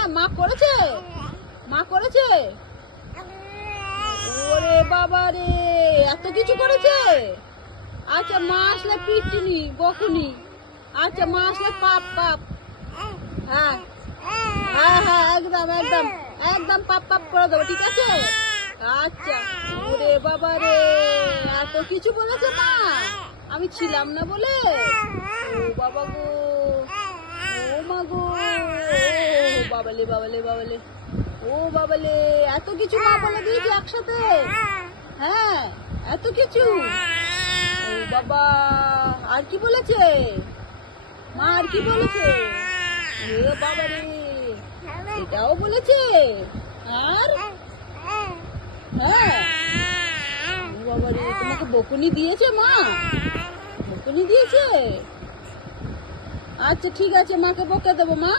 হ্যাঁ মা করেছে, মা করেছে। ওরে বাবা রে, এত কিছু করেছে। আচ্ছা মা আসলে পিটুনি বকুনি, আচ্ছা মা আসলে পাপ পাপ। হ্যাঁ হ্যাঁ হ্যাঁ একদম একদম একদম পাপ পাপ করে দেবো, ঠিক আছে। আচ্ছা ওরে বাবা রে, এত কিছু বলেছে মা, আমি ছিলাম না বলে। ও বাবা গো, ও মা গো, ও বাবালে বাবালে বাবালে, ও বাবালে, এত কিছু মা বলে দিয়েছি একসাথে। হ্যাঁ এত কিছু। ও বাবা, আর কি বলেছে মা, আর কি বলেছে? এ বাবা রে, এটাও বলেছে। আর হ্যাঁ বাবা রে, তোমাকে বকুনি দিয়েছে মা, বকুনি দিয়েছে। আচ্ছা ঠিক আছে, মাকে বকে দেবো মা।